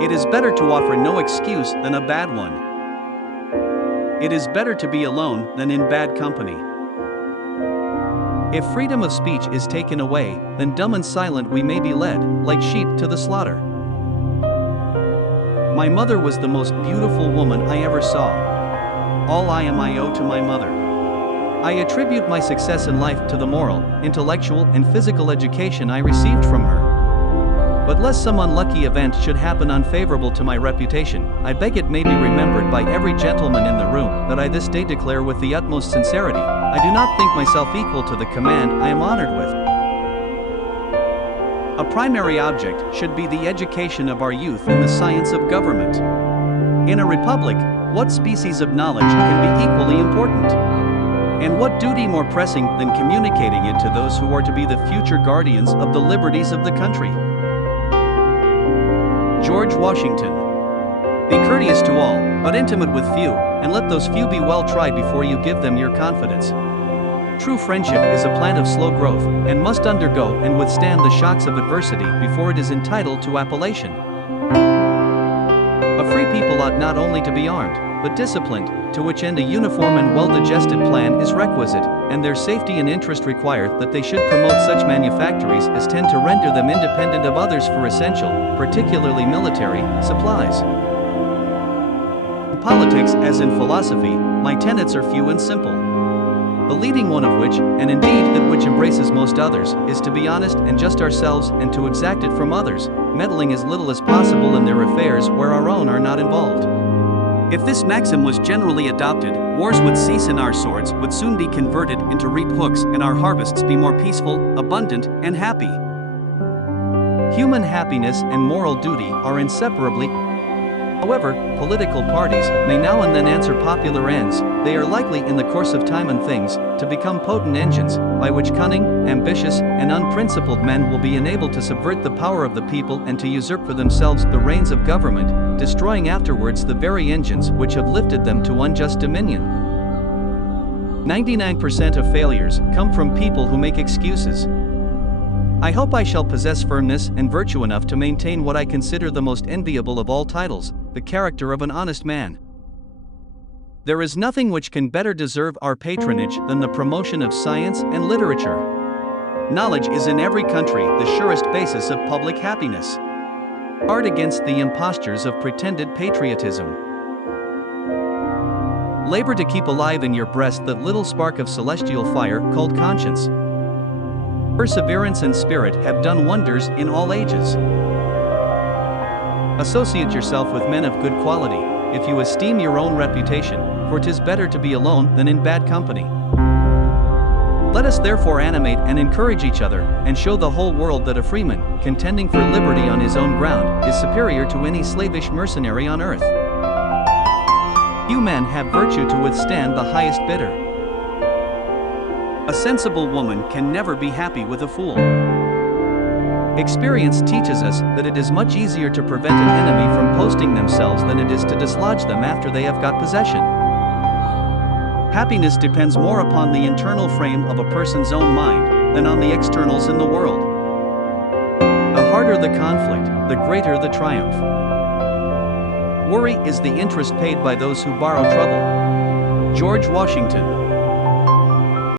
It is better to offer no excuse than a bad one. It is better to be alone than in bad company. If freedom of speech is taken away, then dumb and silent we may be led, like sheep, to the slaughter. My mother was the most beautiful woman I ever saw. All I am I owe to my mother. I attribute my success in life to the moral, intellectual, and physical education I received from her. But lest some unlucky event should happen unfavorable to my reputation, I beg it may be remembered by every gentleman in the room that I this day declare with the utmost sincerity, I do not think myself equal to the command I am honored with. A primary object should be the education of our youth in the science of government. In a republic, what species of knowledge can be equally important? And what duty more pressing than communicating it to those who are to be the future guardians of the liberties of the country? George Washington. Be courteous to all, but intimate with few, and let those few be well tried before you give them your confidence. True friendship is a plant of slow growth, and must undergo and withstand the shocks of adversity before it is entitled to appellation. A free people ought not only to be armed, but disciplined, to which end a uniform and well-digested plan is requisite, and their safety and interest require that they should promote such manufactories as tend to render them independent of others for essential, particularly military, supplies. In politics, as in philosophy, my tenets are few and simple. The leading one of which, and indeed that which embraces most others, is to be honest and just ourselves and to exact it from others, meddling as little as possible in their affairs where our own are not involved. If this maxim was generally adopted, wars would cease and our swords would soon be converted into reap hooks and our harvests be more peaceful, abundant, and happy. Human happiness and moral duty are inseparably. However, political parties may now and then answer popular ends. They are likely in the course of time and things to become potent engines by which cunning, ambitious, and unprincipled men will be enabled to subvert the power of the people and to usurp for themselves the reins of government, destroying afterwards the very engines which have lifted them to unjust dominion. 99% of failures come from people who make excuses. I hope I shall possess firmness and virtue enough to maintain what I consider the most enviable of all titles, the character of an honest man. There is nothing which can better deserve our patronage than the promotion of science and literature. Knowledge is in every country the surest basis of public happiness. Guard against the impostures of pretended patriotism. Labor to keep alive in your breast that little spark of celestial fire called conscience. Perseverance and spirit have done wonders in all ages. Associate yourself with men of good quality, if you esteem your own reputation, for 'tis better to be alone than in bad company. Let us therefore animate and encourage each other, and show the whole world that a freeman, contending for liberty on his own ground, is superior to any slavish mercenary on earth. Few men have virtue to withstand the highest bidder. A sensible woman can never be happy with a fool. Experience teaches us that it is much easier to prevent an enemy from posting themselves than it is to dislodge them after they have got possession. Happiness depends more upon the internal frame of a person's own mind than on the externals in the world. The harder the conflict, the greater the triumph. Worry is the interest paid by those who borrow trouble. George Washington.